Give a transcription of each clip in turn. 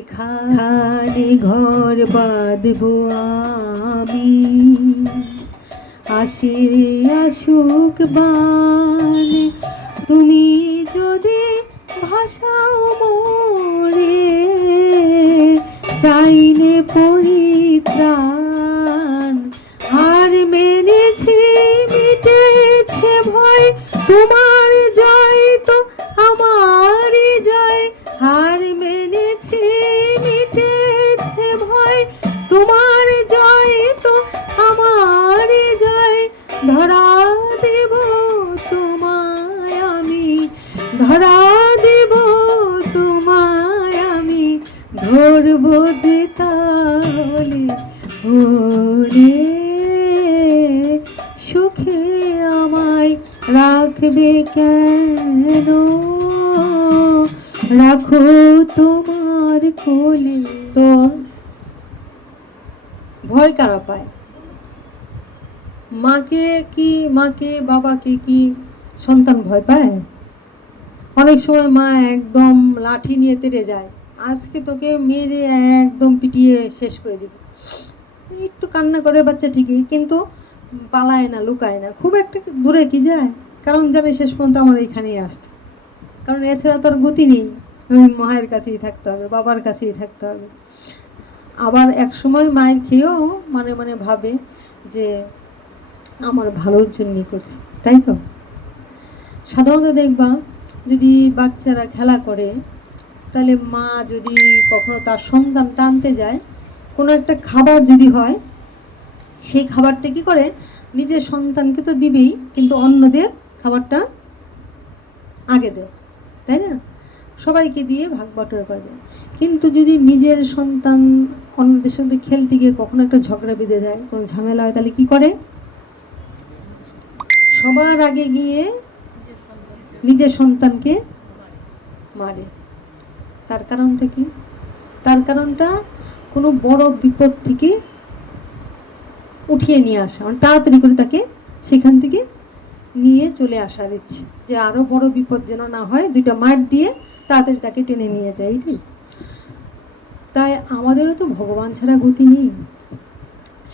এখানে ঘর বাঁধবো আমি, আসে আসুক বান, তুমি যদি ভাষাও মোরে, চাইলে পরিত্রাণ। আর মেনেছি মিটেছে ভয়, তোমার জয় তো আমারই জয়। আর মেনেছি মিটেছে ভয়, তোমার জয় তো আমারই জয়। ধরা দেব তোমায় আমি, ধরা দেব তোমায় আমি, ধরবো যে তাহলে ওরে, সুখে আমায় রাখবে কেন, রাখো তোমার কোলে। তো ভয় কারা পায়? মাকে বাবাকে কি সন্তান ভয় পায়? অনেক সময় মা একদম লাঠি নিয়ে তেড়ে যায়, আজকে তোকে মেরে একদম পিটিয়ে শেষ করে দিবে। একটু কান্না করে বাচ্চা ঠিকই, কিন্তু পালায় না, লুকায় না, খুব একটা দূরে কি যায়, কারণ জানে শেষ পর্যন্ত আমার এখানেই আসতে, কারণ এছাড়া তোর গতি নেই, মায়ের কাছেই থাকতে হবে, বাবার কাছেই থাকতে হবে। আবার এক সময় মায়ের খেয়েও মানে মানে ভাবে যে আমার ভালোর জন্যই করছে, তাই তো? সাধারণত দেখবা যদি বাচ্চারা খেলা করে, তাহলে মা যদি কখনো তার সন্তান টানতে যায়, কোনো একটা খাবার যদি হয়, সেই খাবারটা কি করে, নিজের সন্তানকে তো দিবেই, কিন্তু অন্যদের খাবারটা আগে দেয়, তাই না? সবাইকে দিয়ে ভাগ বটরা করবে। কিন্তু যদি নিজের সন্তান অন্যদের সাথে খেলতে গিয়ে কখনো একটা ঝগড়া বেঁধে যায়, কোনো ঝামেলা হয়, তাহলে কি করে, সবার আগে গিয়ে নিজের সন্তানকে মারে। তার কারণটা কি? তার কারণটা কোনো বড় বিপদ থেকে উঠিয়ে নিয়ে আসা, মানে তাড়াতাড়ি করে তাকে সেখান থেকে নিয়ে চলে আসার ইচ্ছে, যে আরো বড় বিপদ যেন না হয়, দুইটা মার দিয়ে তাড়াতাড়ি তাকে টেনে নিয়ে যায়। তাই আমাদেরও তো ভগবান ছাড়া গতি নেই।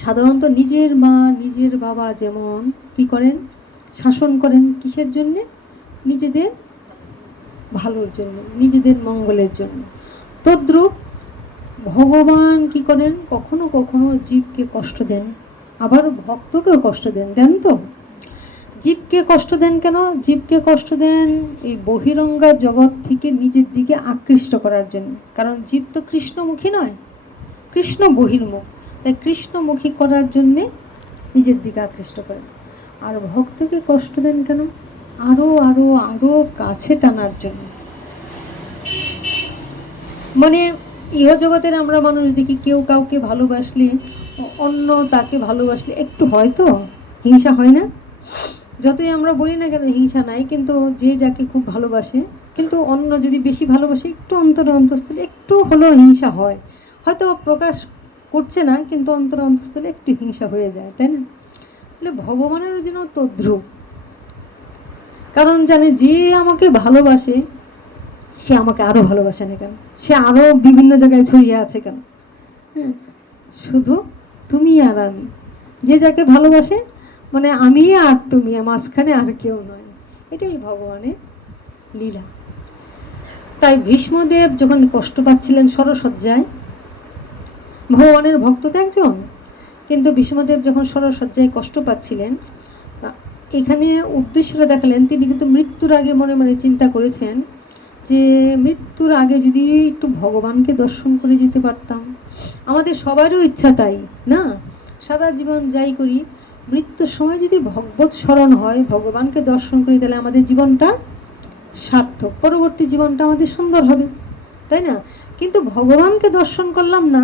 সাধারণত নিজের মা নিজের বাবা যেমন কি করেন, শাসন করেন কিসের জন্যে? নিজেদের ভালোর জন্য, নিজেদের মঙ্গলের জন্য। তদ্রূপ ভগবান কি করেন, কখনো কখনো জীবকে কষ্ট দেন, আবার ভক্তকেও কষ্ট দেন। দেন তো? জীবকে কষ্ট দেন কেন? জীবকে কষ্ট দেন এই বহিরঙ্গা জগৎ থেকে নিজের দিকে আকৃষ্ট করার জন্য, কারণ জীব তো কৃষ্ণমুখী নয়, কৃষ্ণ বহির্মুখ, তাই কৃষ্ণমুখী করার জন্যে নিজের দিকে আকৃষ্ট করেন। আর ভক্তকে কষ্ট দেন কেন? আরো আরো আরো কাছে টানার জন্য। মানে ইহজগতের আমরা মানুষ দেখি, কেউ কাউকে ভালোবাসলে, অন্য তাকে ভালোবাসলে একটু হয়তো হিংসা হয় না? যতই আমরা বলি না কেন হিংসা নাই, কিন্তু যে যাকে খুব ভালোবাসে, কিন্তু অন্য যদি বেশি ভালোবাসে, একটু অন্তরে অন্তঃস্থলে একটু হলেও হিংসা হয়। হয়তো প্রকাশ করছে না, কিন্তু অন্তরে অন্তঃস্থলে একটু হিংসা হয়ে যায়, তাই না? তাহলে ভগবানের যেন তদ্রূপ, কারণ জানে যে আমাকে ভালোবাসে সে আমাকে আরো ভালোবাসে না কেন, সে আরো বিভিন্ন জায়গায় ছড়িয়ে আছে কেন? হ্যাঁ, শুধু তুমি আর আমি, যে যাকে ভালোবাসে, মানে আমি আর তুমি, মাঝখানে আর কেউ নয়। এটাই ভগবানের লীলা। তাই ভীষ্মদেব যখন কষ্ট পাচ্ছিলেন সরসজ্জায়, ভগবানের ভক্ত তো একজন, কিন্তু ভীষ্মদেব যখন সরসজ্জায় কষ্ট পাচ্ছিলেন, এখানে উদ্দেশ্যটা দেখালেন, তিনি কিন্তু মৃত্যুর আগে মনে মনে চিন্তা করেছেন যে মৃত্যুর আগে যদি একটু ভগবানকে দর্শন করে যেতে পারতাম। আমাদের সবারও ইচ্ছা তাই না? সারা জীবন যাই করি, মৃত্যুর সময় যদি ভগবত স্মরণ হয়, ভগবানকে দর্শন করি, তাহলে আমাদের জীবনটা সার্থক, পরবর্তী জীবনটা আমাদের সুন্দর হবে, তাই না? কিন্তু ভগবানকে দর্শন করলাম না,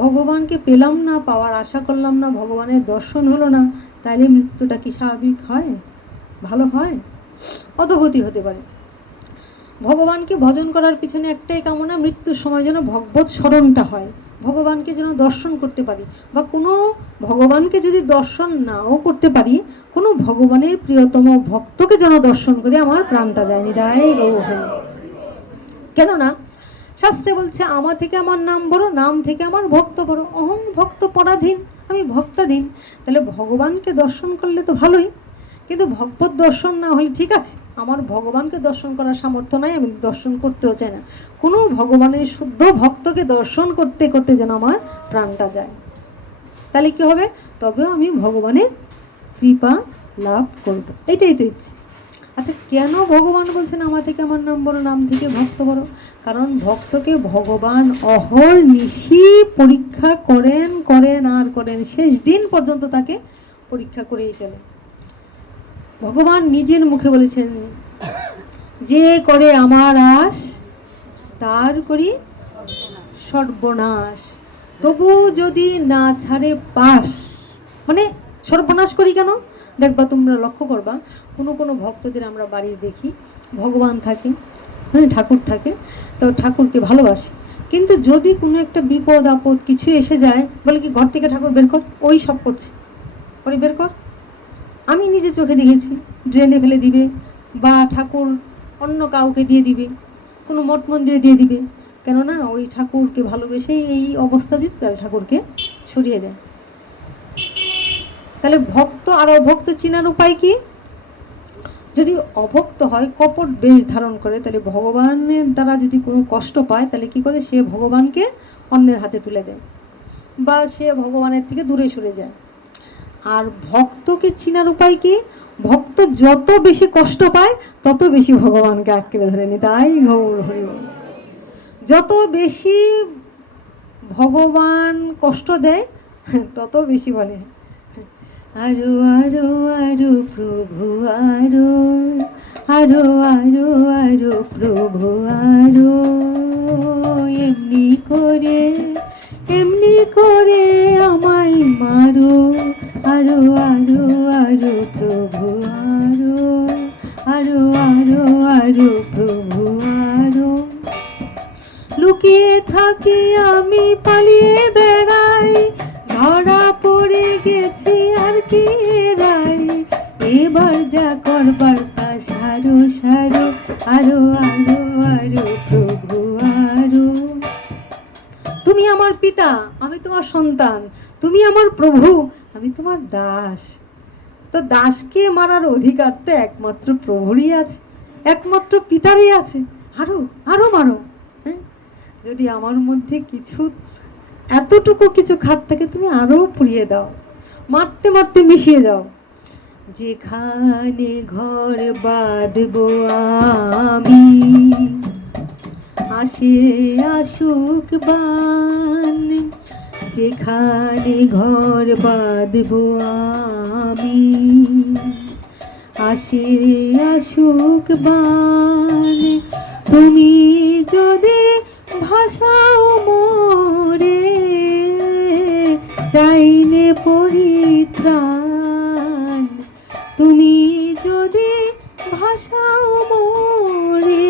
ভগবানকে পেলাম না, পাওয়ার আশা করলাম না, ভগবানের দর্শন হলো না, তাহলে মৃত্যুটা কি স্বাভাবিক হয়? ভালো হয়? অধোগতি হতে পারে। ভগবানকে ভজন করার পিছনে একটাই কামনা, মৃত্যুর সময় যেন ভগবত স্মরণটা হয়, ভগবানকে যেন দর্শন করতে পারি, বা কোনো ভগবানকে যদি দর্শন নাও করতে পারি, কোনো ভগবানের প্রিয়তম ভক্তকে যেন দর্শন করে আমার প্রাণটা যায় নিরায় গৌর। কেননা শাস্ত্রে বলছে আমার থেকে আমার নাম বড়, নাম থেকে আমার ভক্ত বড়। অহং ভক্ত পরাধীন, আমি ভক্তাধীন। তাহলে ভগবানকে দর্শন করলে তো ভালোই, কিন্তু ভগবত দর্শন না হলে ঠিক আছে, আমার ভগবানকে দর্শন করার সামর্থ্য নাই, আমি দর্শন করতেও চাই না। কোনো ভগবানের শুদ্ধ ভক্তকে দর্শন করতে করতে যেন আমার প্রাণটা যায়, তাহলে কি হবে? তবেও আমি ভগবানের কৃপা লাভ করব, এটাই তো ইচ্ছে। আচ্ছা, কেন ভগবান বলছেন আমার থেকে আমার নাম বড়, নাম থেকে ভক্ত বড়? কারণ ভক্তকে ভগবান অহর্নিশি পরীক্ষা করেন করেন আর করেন, শেষ দিন পর্যন্ত তাকে পরীক্ষা করেই চলে। ভগবান নিজের মুখে বলেছেন, যে করে আমার আশ তার করি সর্বনাশ, তবু যদি না ছাড়ে পাশ। মানে সর্বনাশ করি কেন? দেখবা, তোমরা লক্ষ্য করবা, কোনো কোনো ভক্তদের আমরা বাড়ির দেখি, ভগবান থাকে, হ্যাঁ ঠাকুর থাকে, তো ঠাকুরকে ভালোবাসে, কিন্তু যদি কোনো একটা বিপদ আপদ কিছু এসে যায়, বলে কি ঘর থেকে ঠাকুর বের কর, ওই সব করছে, ওই বের কর। আমি নিজে চোখে দেখেছি, ড্রেনে ফেলে দিবে, বা ঠাকুর অন্য কাউকে দিয়ে দিবে, কোনো মঠ মন্দিরে দিয়ে দিবে, কেননা ওই ঠাকুরকে ভালোবেসেই এই অবস্থা দিতে, তাহলে ঠাকুরকে সরিয়ে দেয়। তাহলে ভক্ত আর অভক্ত চেনার উপায় কি? যদি অভক্ত হয়, কপট বেশ ধারণ করে, তাহলে ভগবানের দ্বারা যদি কোনো কষ্ট পায়, তাহলে কি করে? সে ভগবানকে অন্যের হাতে তুলে দেয়, বা সে ভগবানের থেকে দূরে সরে যায়। আর ভক্তকে চেনার উপায় কি? ভক্ত যত বেশি কষ্ট পায়, তত বেশি ভগবানকে আঁকড়ে ধরে নি, তাই গৌর হরি বল। যত বেশি ভগবান কষ্ট দেয়, তত বেশি বলে আরো আরো আরো প্রভু আরো, আরো আরো আরো প্রভু আরো, এমনি করে আমায় মারো, আরো আরো আরো প্রভু আরো, আরো আরো আরো প্রভু আরো। লুকিয়ে থাকি আমি, পালিয়ে বেড়াই, ধরা পড়ে গেছি আর কি রাই, এবার যা করবার তা সারো সারো, আরো আরো আরো প্রভু আরো। তুমি আমার পিতা, আমি তোমার সন্তান, তুমি আমার প্রভু, আমি তোমার দাস। তো দাসকে মারার অধিকার তো একমাত্র প্রভুরই আছে, একমাত্র পিতারই আছে। আরো আরো মারো, হ্যাঁ, যদি আমার মধ্যে কিছু এতটুকু কিছু খাত থাকে, তুমি আরো পুড়িয়ে দাও, মারতে মারতে মিশিয়ে দাও। যেখানে ঘর বাঁধবো আমি, আসে আসুক বান, যেখানে ঘর বাঁধবো আমি, আসে আসুক বান, তুমি যদি ভাষাও মোরে, চাইলে পরিত্রাণ, তুমি যদি ভাষাও মোরে,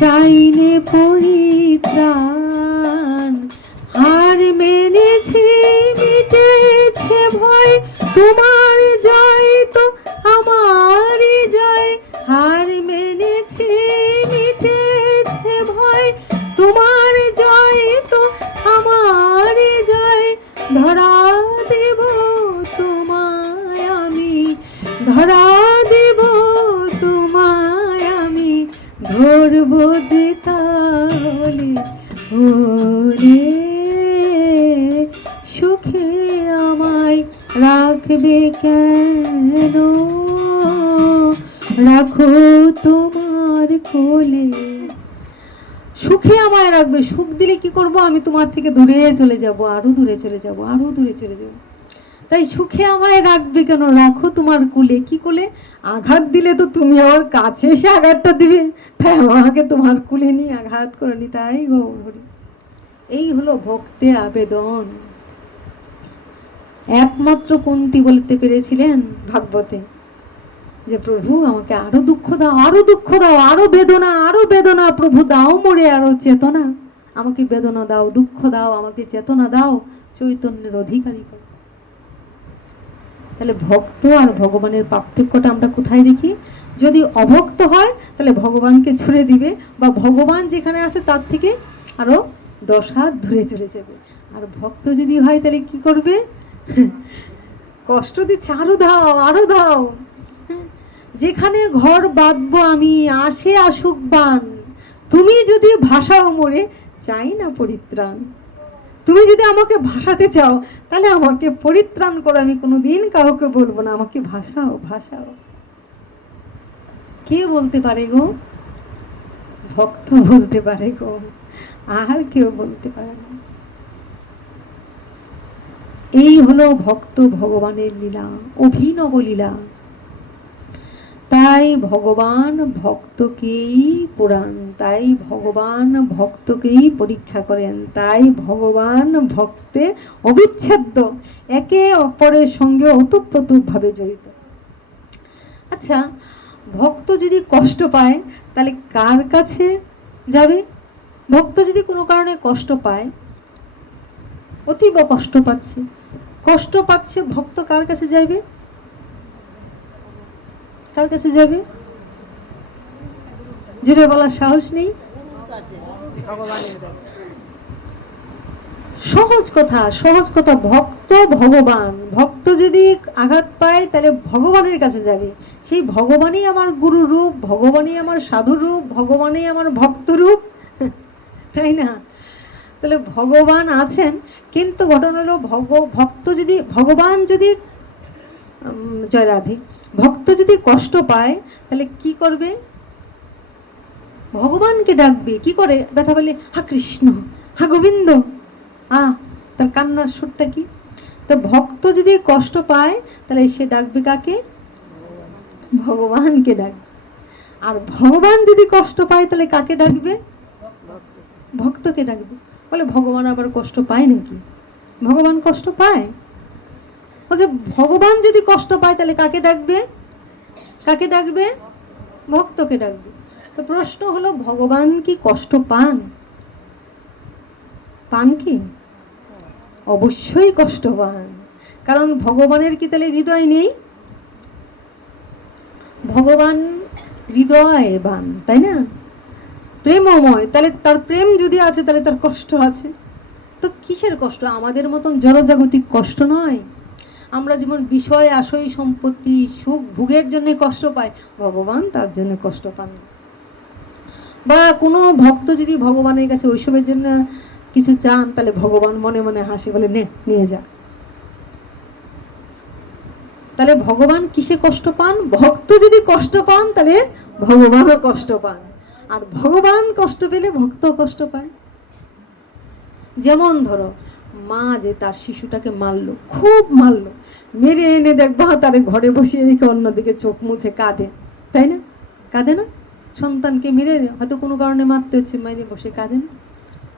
চাইলে পরিত্রাণ। হার মেনেছি, মিটেছে ভয়, তোমার জয় তো আমারই জয়। হার মেনেছি, মিটেছে ভয়, তোমার জয় তো আমারই জয়। ধরা দেব তোমায় আমি, ধরা দেব তোমায় আমি, ধরবো যে তাহলে ওরে, সুখে আমায় রাখবে কেন, রাখো তোমার কোলে। সুখে আমায় রাখবে, সুখ দিলে কি করব? আমি তোমার থেকে দূরে চলে যাব, আরো দূরে চলে যাব, আরো দূরে চলে যাব। তাই সুখে আমায় রাখবে কেন, রাখো তোমার কোলে। কি কোলে? আঘাত দিলে তো তুমি আমার কাছে এসে আঘাতটা দিবে, তাই আমাকে তোমার কোলে নিয়ে আঘাত করে নি, তাই গৌর হরি। এই হলো ভক্তের আবেদন। একমাত্র কুন্তী বলতে পেরেছিলেন ভাগবতে যে প্রভু আমাকে আরো দুঃখ দাও, আরো দুঃখ দাও, আরো বেদনা, আরো বেদনা, প্রভু দাও মোরে আরো চেতনা। আমাকে বেদনা দাও, দুঃখ দাও, আমাকে চেতনা দাও, চৈতন্যের অধিকারী করো। তাহলে ভক্ত আর ভগবানের পার্থক্যটা আমরা কোথায় দেখি? যদি অভক্ত হয় তাহলে ভগবানকে ছুড়ে দিবে, বা ভগবান যেখানে আছে তার থেকে আরো 10 হাত দূরে চলে যাবে। আর ভক্ত যদি হয় তাহলে কি করবে? কষ্ট দিচ্ছে, আরো দাও আরো দাও, যেখানে ঘর বাঁধবো আমি আসে আসুক বান, তুমি যদি ভাসাও মোরে চাই না পরিত্রাণ। তুমি যদি আমাকে ভাসাতে চাও তাহলে আমাকে পরিত্রাণ করো, আমি কোনোদিন কাউকে বলবো না আমাকে ভাসাও ভাসাও। কে বলতে পারে গো? ভক্ত বলতে পারে গো, আর কেউ বলতে পারে না। এই হলো ভক্ত ভগবানের লীলা, অভিনব লীলা। তাই ভগবান ভক্তকেই পুরাণ, তাই ভগবান ভক্তকেই পরীক্ষা করেন, তাই ভগবান ভক্তে অবিচ্ছেদ্য, একে অপরের সঙ্গে ওতপ্রোত ভাবে জড়িত। আচ্ছা, ভক্ত যদি কষ্ট পায় তাহলে কার কাছে যাবে? ভক্ত যদি কোনো কারণে কষ্ট পায়, অতীব কষ্ট পাচ্ছে, কষ্ট পাচ্ছে, ভক্ত কার কাছে যাবে? কার কাছে যাবে? জুড়ে বলার সাহস নেই? সহজ কথা, সহজ কথা, ভক্ত ভগবান। ভক্ত যদি আঘাত পায় তাহলে ভগবানের কাছে যাবে। সেই ভগবানই আমার গুরু রূপ, ভগবানই আমার সাধু রূপ, ভগবানই আমার ভক্ত রূপ, তাই না? তাহলে ভগবান আছেন, কিন্তু ঘটনা হলো ভক্ত যদি, ভগবান যদি, জয় রাধে, ভক্ত যদি কষ্ট পায় তাহলে কি করবে? ভগবানকে ডাকবে। কি করে? ব্যথা পেলে হা কৃষ্ণ, হা গোবিন্দ, তার কান্নার সুরটা কি? তো ভক্ত যদি কষ্ট পায় তাহলে সে ডাকবে কাকে? ভগবানকে ডাকবে। আর ভগবান যদি কষ্ট পায় তাহলে কাকে ডাকবে? ভক্তকে ডাকবে। বলে ভগবান আবার কষ্ট পায় নাকি? ভগবান কষ্ট পায়? বলছে ভগবান যদি কষ্ট পায় তাহলে কাকে ডাকবে? কাকে ডাকবে? ভক্তকে ডাকবে। তো প্রশ্ন হলো, ভগবান কি কষ্ট পান? পান কি? অবশ্যই কষ্ট পান। কারণ ভগবানের কি তাহলে হৃদয় নেই? ভগবান হৃদয়বান, তাই না? প্রেমময়, তাহলে তার প্রেম যদি আছে তাহলে তার কষ্ট আছে। তো কিসের কষ্ট? আমাদের মতন জড়জাগতিক কষ্ট নয়। আমরা যেমন বিষয় আশয় সম্পত্তি সুখ ভোগের জন্য কষ্ট পাই, ভগবান তার জন্য কষ্ট পান। বা কোনো ভক্ত যদি ভগবানের কাছে ওইসবের জন্য কিছু চান তাহলে ভগবান মনে মনে হাসি, বলে নে নিয়ে যা। তাহলে ভগবান কিসে কষ্ট পান? ভক্ত যদি কষ্ট পান তাহলে ভগবানও কষ্ট পান, আর ভগবান কষ্ট পেলে ভক্ত কষ্ট পায়। যেমন ধরো, মা যে তার শিশুটাকে মারলো, খুব মারলো, মেরে এনে দেখবা তারে ঘরে বসিয়ে রেখে অন্যদিকে চোখ মুছে কাঁদে, তাই না? কাঁদে না? সন্তানকে মেরে হয়তো কোনো কারণে মারতে হচ্ছে, মাইনে বসে কাঁদে না?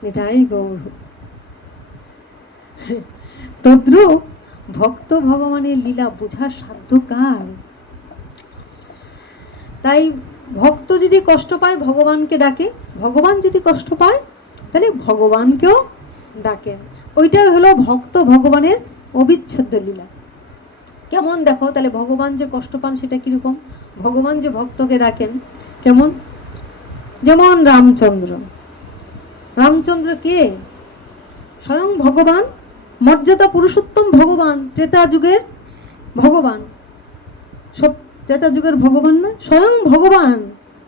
এটাই গৌর। তদ্রূপ ভক্ত ভগবানের লীলা বোঝার সাধ্য কার? তাই ভক্ত যদি কষ্ট পায় ভগবানকে ডাকে, ভগবান যদি কষ্ট পায় তাহলে ভগবানকেও ডাকেন। ওইটাই হলো ভক্ত ভগবানের অবিচ্ছেদ্য লীলা। কেমন দেখো তাহলে, ভগবান যে কষ্ট পান সেটা কিরকম? ভগবান যে ভক্তকে ডাকেন কেমন? যেমন রামচন্দ্র। রামচন্দ্র কে? স্বয়ং ভগবান, মর্যাদা পুরুষোত্তম ভগবান, ত্রেতা যুগের ভগবান। ত্রেতা যুগের ভগবান না, স্বয়ং ভগবান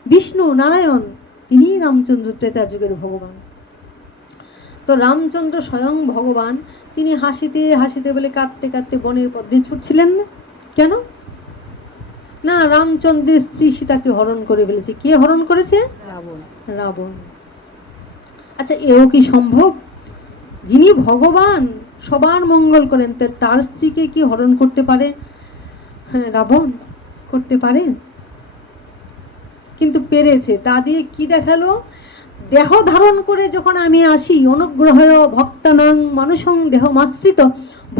বিষ্ণু নারায়ণ, তিনি রামচন্দ্র ত্রেতা যুগের ভগবান। তো রামচন্দ্র স্বয়ং ভগবান, তিনি হাসিতে হাসিতে বলে কাঁদতে কাঁদতে বনের পথে ছুটছিলেন না কেন? না, রামচন্দ্রের স্ত্রী সীতাকে হরণ করে ফেলেছে। কে হরণ করেছে? রাবণ। রাবণ। আচ্ছা, এও কি সম্ভব? যিনি ভগবান সবার মঙ্গল করেন, তার স্ত্রীকে কি হরণ করতে পারে? হ্যাঁ, রাবণ করতে পারে, কিন্তু পেরেছে। তা দিয়ে কি দেখালো? দেহ ধারণ করে যখন আমি আসি, অনুগ্রহ ভক্তানাং মানুষং দেহমাশ্রিত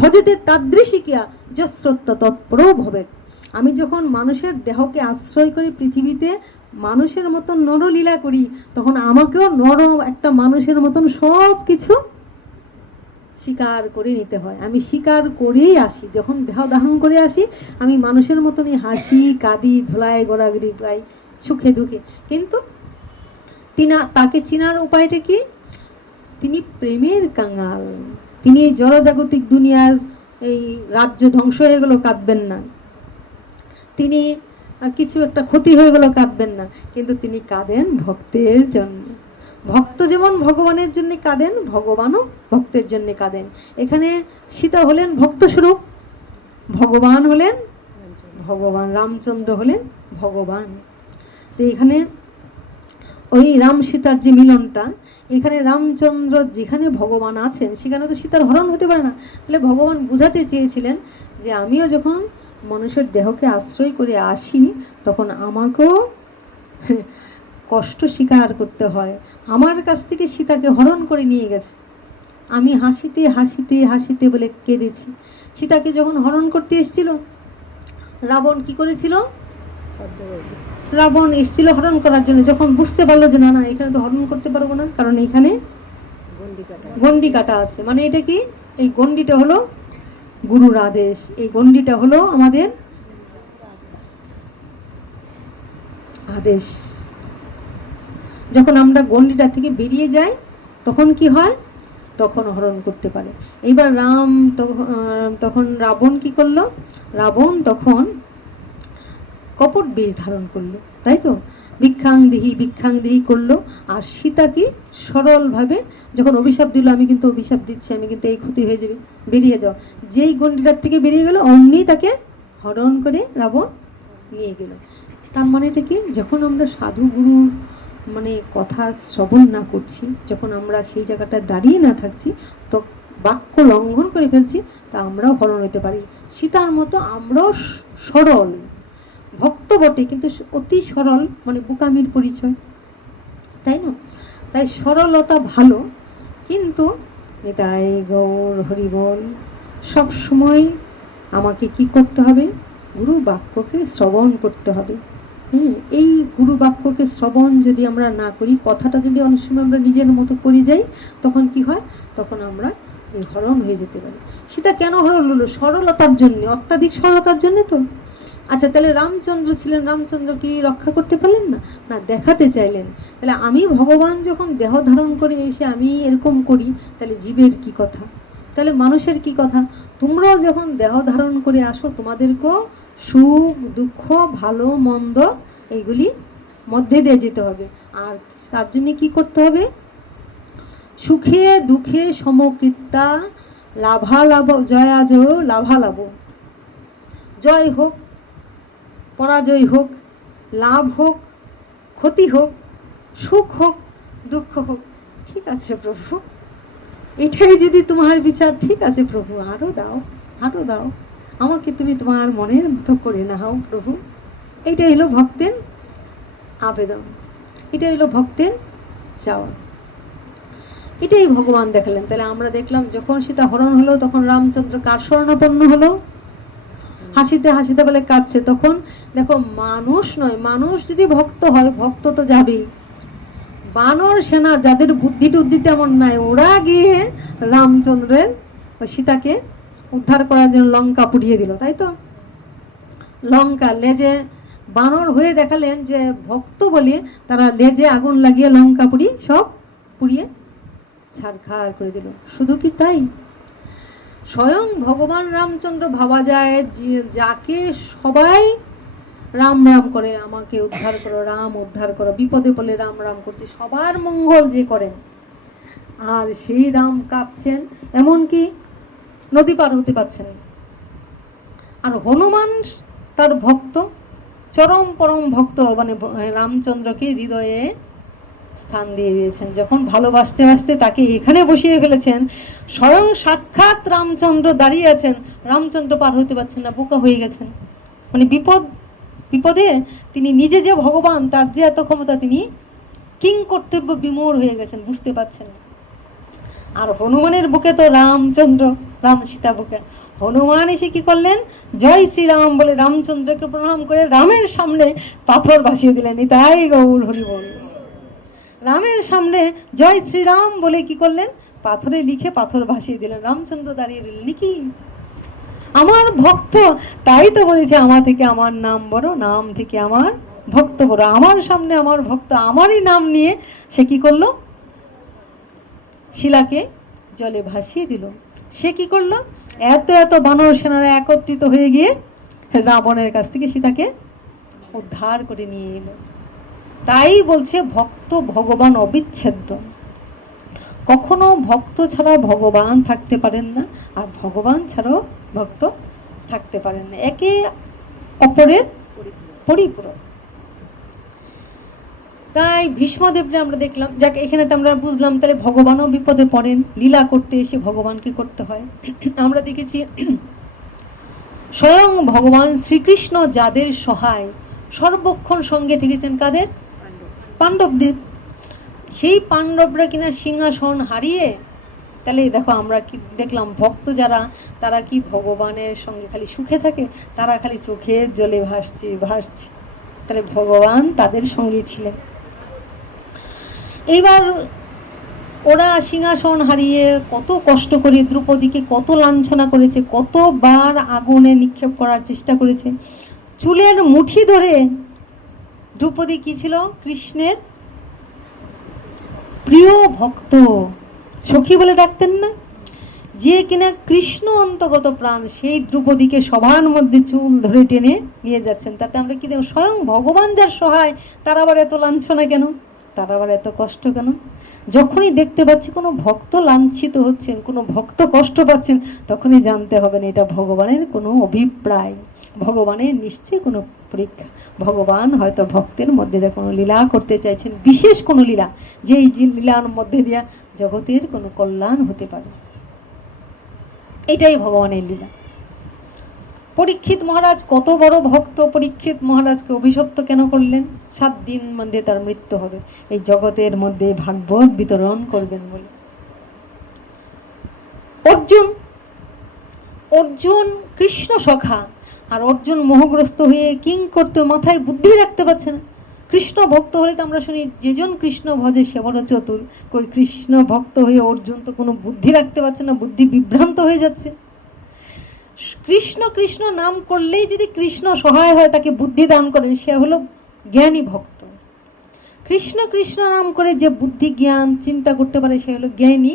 ভজতে তাদৃশিকিয়া যশ্রত্ব তৎপরো ভবেৎ। আমি যখন মানুষের দেহকে আশ্রয় করে পৃথিবীতে মানুষের মতন নরলীলা করি, তখন আমাকেও নর একটা মানুষের মতন সব কিছু স্বীকার করে নিতে হয়। আমি স্বীকার করেই আসি, যখন দেহ ধারণ করে আসি আমি মানুষের মতনই হাসি কাঁদি ধুলাই গোড়াগড়ি পাই সুখে দুঃখে, কিন্তু তাকে চিনার উপায়টা কি? তিনি প্রেমের কাঙাল, তিনি জড়জাগতিক দুনিয়ার এই রাজ্য ধ্বংস হয়ে গেল কাঁদবেন না, তিনি কিছু একটা ক্ষতি হয়ে গেল কাঁদবেন না, কিন্তু তিনি কাঁদেন ভক্তের জন্য। ভক্ত যেমন ভগবানের জন্য কাঁদেন, ভগবানও ভক্তের জন্য কাঁদেন। এখানে সীতা হলেন ভক্ত স্বরূপ, ভগবান হলেন ভগবান, রামচন্দ্র হলেন ভগবান। তো এখানে ওই রাম সীতার যে মিলনটা, এখানে রামচন্দ্র যেখানে ভগবান আছেন সেখানে তো সীতার হরণ হতে পারে না। তাহলে ভগবান বুঝাতে চেয়েছিলেন যে আমিও যখন মানুষের দেহকে আশ্রয় করে আসি তখন আমাকেও কষ্ট স্বীকার করতে হয়। আমার কাছ থেকে সীতাকে হরণ করে নিয়ে গেছে, আমি হাসিতে হাসিতে হাসিতে বলে কেঁদেছি। সীতাকে যখন হরণ করতে এসেছিল, রাবণ কি করেছিল? রাবণ এসেছিল হরণ করার জন্য, যখন বুঝতে পারলো যে না না এখানে তো হরণ করতে পারবো না, কারণ এখানে গন্ডি কাটা আছে। মানে এটা কি? এই গন্ডিটা হলো গুরুর আদেশ, এই গন্ডিটা হলো আমাদের আদেশ। যখন আমরা গন্ডিটা থেকে বেরিয়ে যাই তখন কি হয়? তখন হরণ করতে পারে। এইবার রাম তখন রাবণ কি করলো? রাবণ তখন কপট বেশ ধারণ করলো, তাই তো, ভিক্ষাং দিহি করলো। আর সীতা কি সরলভাবে যখন অভিশাপ দিল, আমি কিন্তু অভিশাপ দিচ্ছি, আমি কিন্তু এই ক্ষতি হয়ে যাবে, বেরিয়ে যাও, যেই গন্ডিটার থেকে বেরিয়ে গেল অমনি তাকে হরণ করে রাবণ নিয়ে গেল। তার মানে এটা কি? যখন আমরা সাধু গুরু মানে কথা শ্রবণ না করছি, যখন আমরা সেই জায়গাটায় দাঁড়িয়ে না থাকছি, তো বাক্য লঙ্ঘন করে ফেলছি, তা আমরাও হরণ হতে পারি। সীতার মতো আমরাও সরল ভক্ত বটে, কিন্তু অতি সরল, মানে বোকামির পরিচয়, তাই না? তাই সরলতা ভালো, কিন্তু এটাই গৌর হরিবল সব সময় আমাকে কি করতে হবে? গুরু বাক্যকে শ্রবণ করতে হবে। এই গুরু বাক্যকে শ্রবণ যদি আমরা না করি, কথাটা যদি অনেক সময় আমরা নিজের মতো করে যাই, তখন কি হয়? তখন আমরা হরণ হয়ে যেতে পারি। সীতা কেন হরণ হলো? সরলতার জন্য, অত্যাধিক সরলতার জন্য তো। আচ্ছা, তাহলে রামচন্দ্র ছিলেন, রামচন্দ্র কি রক্ষা করতে পারলেন না? না, দেখাতে চাইলেন। তাহলে আমি ভগবান যখন দেহ ধারণ করে এসে আমি এরকম করি, তাহলে জীবের কি কথা, তাহলে মানুষের কি কথা? তোমরাও যখন দেহ ধারণ করে আসো, তোমাদেরকেও সুখ দুঃখ ভালো মন্দ এইগুলি মধ্যে দিয়ে যেতে হবে। আর তার জন্য কি করতে হবে? সুখে দুঃখে সমকৃত্যা, লাভালাভ জয়াজয় লাভালাভ, জয় হোক পরাজয় হোক, লাভ হোক ক্ষতি হোক, সুখ হোক দুঃখ হোক, ঠিক আছে প্রভু, এটাই যদি তোমার বিচার, ঠিক আছে প্রভু, আরো দাও আরো দাও, আমাকে তুমি তোমার মনের মতো করে নাও প্রভু। এইটাই হলো ভক্তের আবেদন, এটাই হলো ভক্তের চাওয়া, এটাই ভগবান দেখালেন। তাহলে আমরা দেখলাম যখন সীতা হরণ হলো তখন রামচন্দ্র কার শরণাপন্ন হলো? হাসিতে হাসিতে বলে কাঁদছে। তখন দেখো, মানুষ নয়, মানুষ যদি ভক্ত হয়, ভক্ত তো যাবেই। বানর সেনা যাদের বুদ্ধি টুদ্ধি তেমন নাই, ওরা গিয়ে রামচন্দ্রের সীতাকে উদ্ধার করার জন্য লঙ্কা পুড়িয়ে দিল, তাই তো। লঙ্কা লেজে বানর হয়ে দেখালেন যে ভক্ত বলে তারা লেজে আগুন লাগিয়ে লঙ্কা পুড়ি সব পুড়িয়ে ছারখার করে দিল। শুধু কি তাই, স্বয়ং ভগবান রামচন্দ্র ভাবা যায় যাকে সবাই রাম রাম করে, আমাকে উদ্ধার করো রাম উদ্ধার করো, বিপদে বলে রাম রাম করছে, সবার মঙ্গল যে করেন, আর সেই রাম কাঁপছেন, এমনকি নদী পার হতে পারছেন। আর হনুমান তার ভক্ত, চরম পরম ভক্ত, মানে রামচন্দ্রকে হৃদয়ে স্থান দিয়ে দিয়েছেন। যখন ভালোবাসতে বাসতে তাকে এখানে বসিয়ে ফেলেছেন, স্বয়ং সাক্ষাৎ রামচন্দ্র দাঁড়িয়ে আছেন, রামচন্দ্র পার হতে পারছেন না, বোকা হয়ে গেছেন। মানে বিপদে তিনি নিজে যে ভগবান, তার যে এত ক্ষমতা, তিনি কিং কর্তব্য বিমূঢ় হয়ে গেছেন, বুঝতে পারছেন। আর হনুমানের বুকে তো রামচন্দ্র, রাম সীতা বুকে, হনুমান এসে কি করলেন? জয় শ্রীরাম বলে রামচন্দ্রকে প্রণাম করে রামের সামনে পাথর ভাসিয়ে দিলেন। তাই গৌর হরি বল, রামের সামনে জয় শ্রীরাম বলে কি করলেন? পাথরে লিখে পাথর ভাসিয়ে দিলেন। রামচন্দ্র দাঁড়িয়ে দিলেন, কি আমার ভক্ত, তাই তো বলেছে আমার থেকে আমার নাম বড়, নাম থেকে আমার ভক্ত বড়। আমার সামনে আমার ভক্ত আমারই নাম নিয়ে সে কি করলো, শিলাকে জলে ভাসিয়ে দিল। সে কি করলো, এত এত বানর সেনারা একত্রিত হয়ে গিয়ে রাবণের কাছ থেকে সীতাকে উদ্ধার করে নিয়ে এলো। তাই বলছে ভক্ত ভগবান অবিচ্ছেদ্য। কখনো ভক্ত ছাড়া ভগবান থাকতে পারেন না, আর ভগবান ছাড়াও ভক্ত থাকতে পারেন না, একে অপরের পরিপূরক। তাই ভীষ্মদেবরে আমরা দেখলাম, যাকে এখানে তো আমরা বুঝলাম তাহলে ভগবানও বিপদে পড়েন, লীলা করতে এসে ভগবানকে করতে হয়। আমরা দেখেছি স্বয়ং ভগবান শ্রীকৃষ্ণ যাদের সহায় সর্বক্ষণ সঙ্গে থেকেছেন, কাদের, পাণ্ডবদের। সেই পাণ্ডবরা কিনা সিংহাসন হারিয়ে, তাহলে দেখো আমরা কি দেখলাম, ভক্ত যারা তারা কি ভগবানের সঙ্গে খালি সুখে থাকে, তারা খালি চোখের জলে ভাসছে ভাসছে, তাহলে ভগবান তাদের সঙ্গে ছিলেন। এইবার ওরা সিংহাসন হারিয়ে কত কষ্ট করে দ্রৌপদীকে কত লাঞ্ছনা করেছে, কতবার আগুনে নিক্ষেপ করার চেষ্টা করেছে। চুলের মুঠি ধরে, দ্রৌপদী কি ছিল, কৃষ্ণের প্রিয় ভক্ত, সখী বলে ডাকতেন না, যে কিনা কৃষ্ণ অন্তর্গত প্রাণ, সেই দ্রৌপদীকে সবার মধ্যে চুল ধরে টেনে নিয়ে যাচ্ছেন। তাতে আমরা কি দেখব, স্বয়ং ভগবান যার সহায় তার আবার এত লাঞ্ছনা কেন, তার আবার এত কষ্ট কেন? যখনই দেখতে পাচ্ছি কোনো ভক্ত লাঞ্ছিত হচ্ছেন, কোনো ভক্ত কষ্ট পাচ্ছেন, তখনই জানতে হবে না এটা ভগবানের কোনো অভিপ্রায়, ভগবানের নিশ্চয়ই কোনো পরীক্ষা। ভগবান হয়তো ভক্তের মধ্যে দিয়ে কোনো লীলা করতে চাইছেন, বিশেষ কোনো লীলা, যে এই লীলার মধ্যে দিয়া জগতের কোনো কল্যাণ হতে পারে। এটাই ভগবানের লীলা। পরীক্ষিত মহারাজ কত বড় ভক্ত, পরীক্ষিত মহারাজকে অভিশপ্ত কেন করলেন? 7 দিন মধ্যে তার মৃত্যু হবে, এই জগতের মধ্যে ভাগবত বিতরণ করবেন বলে। অর্জুন, অর্জুন কৃষ্ণ সখা, আর অর্জুন মোহগ্রস্ত হয়ে কিং করতে, মাথায় বুদ্ধি রাখতে পারছে না। কৃষ্ণ ভক্ত হলে তো আমরা শুনি যেজন কৃষ্ণ ভজে সে বড় চতুর, কই কৃষ্ণ ভক্ত হয়ে অর্জুন তো কোনো বুদ্ধি রাখতে পারছে না, বুদ্ধি বিভ্রান্ত হয়ে যাচ্ছে। কৃষ্ণ কৃষ্ণ নাম করলেই যদি কৃষ্ণ সহায় হয়, তাকে বুদ্ধি দান করেন, সে হলো জ্ঞানী ভক্ত। কৃষ্ণ কৃষ্ণ নাম করে যে বুদ্ধি জ্ঞান চিন্তা করতে পারে, সে হলো জ্ঞানী,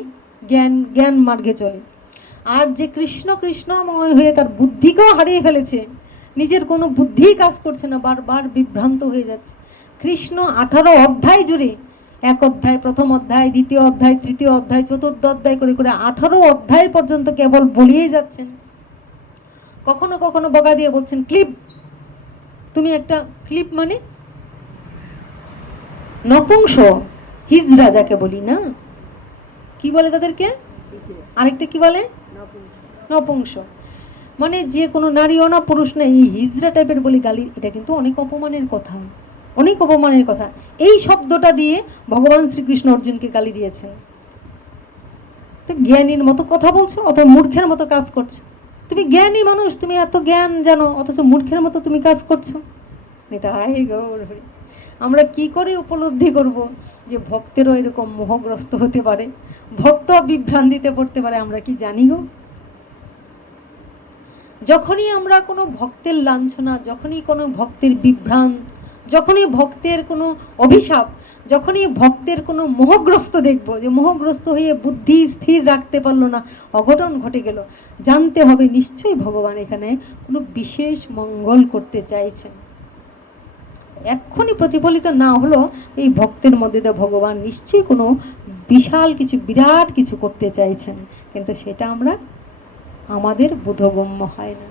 জ্ঞান মার্গে চলে। আর যে কৃষ্ণ কৃষ্ণময় হয়ে তার বুদ্ধিকেও হারিয়ে ফেলেছে, নিজের কোনো বুদ্ধি কাজ করছে না, বারবার বিভ্রান্ত হয়ে যাচ্ছে। কৃষ্ণ 18 অধ্যায় জুড়ে, এক অধ্যায়, প্রথম অধ্যায়, দ্বিতীয় অধ্যায়, তৃতীয় অধ্যায়, চতুর্থ অধ্যায় করে করে 18 অধ্যায় পর্যন্ত কেবল বলিয়ে যাচ্ছেন। কখনো কখনো বকা দিয়ে বলছেন ক্লিপ, তুমি একটা ক্লিপ মানে নপুংস, হিজড়া যাকে বলি না, কি বলে তাদেরকে, আরেকটা কি বলে, নপুংস, মানে যে কোনো নারীও না পুরুষ না, এই হিজড়া টাইপের বলি গালি। এটা কিন্তু অনেক অপমানের কথা, অনেক অপমানের কথা। এই শব্দটা দিয়ে ভগবান শ্রীকৃষ্ণ অর্জুনকে গালি দিয়েছেন। জ্ঞানীর মতো কথা বলছো, অথবা মূর্খের মতো কাজ করছো। তুমি জ্ঞানী মানুষ, তুমি এত জ্ঞান জানো, অথচ মূর্খের মতো তুমি কাজ করছো। আমরা কি করে উপলব্ধি করব যে ভক্তেরও এরকম মোহগ্রস্ত হতে পারে, ভক্ত বিভ্রান্তিতে পড়তে পারে, আমরা কি জানি গো? যখনই আমরা কোনো ভক্তের লাঞ্ছনা, যখনই কোনো ভক্তের বিভ্রান্ত, যখনই ভক্তের কোনো অভিশাপ, যখনই ভক্তের কোনো মোহগ্রস্ত দেখবো, যে মোহগ্রস্ত হয়ে বুদ্ধি স্থির রাখতে পারলো না, অঘটন ঘটে গেল, জানতে হবে নিশ্চয়ই ভগবান এখানে কোনো বিশেষ মঙ্গল করতে চাইছেন। এক্ষুনি প্রতিফলিত না হলো এই ভক্তের মধ্যে তো ভগবান নিশ্চয়ই কোনো বিশাল কিছু, বিরাট কিছু করতে চাইছেন, কিন্তু সেটা আমরা আমাদের বোধগম্য হয় না।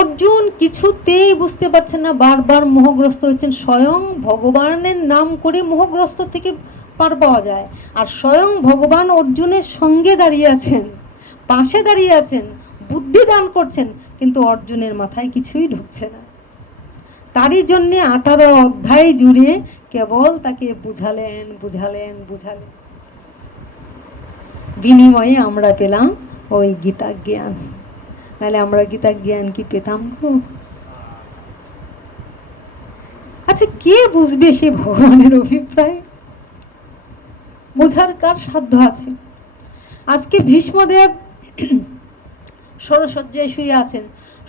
অর্জুন কিছুতেই বুঝতে পারছেন না, বারবার মোহগ্রস্ত হচ্ছেন। স্বয়ং ভগবানের নাম করে মোহগ্রস্ত থেকে পার পাওয়া যায়, আর স্বয়ং ভগবান অর্জুনের সঙ্গে দাঁড়িয়ে আছেন, পাশে দাঁড়িয়ে আছেন, বুদ্ধি দান করছেন, কিন্তু অর্জুনের মাথায় কিছুই ঢুকছে না। তারই জন্য 18 অধ্যায় জুড়ে কেবল তাকে বুঝালেন বুঝালেন বুঝালেন, বিনিময়ে আমরা পেলাম ওই গীতা জ্ঞান। নাহলে আমরা গীতা জ্ঞান কি পেতাম গো? আচ্ছা, কে বুঝবে সে ভগবানের অভিপ্রায়? বোঝার কার সাধ্য আছে? আজকে ভীষ্মদেব সরসজ্জায় শুয়ে আছেন,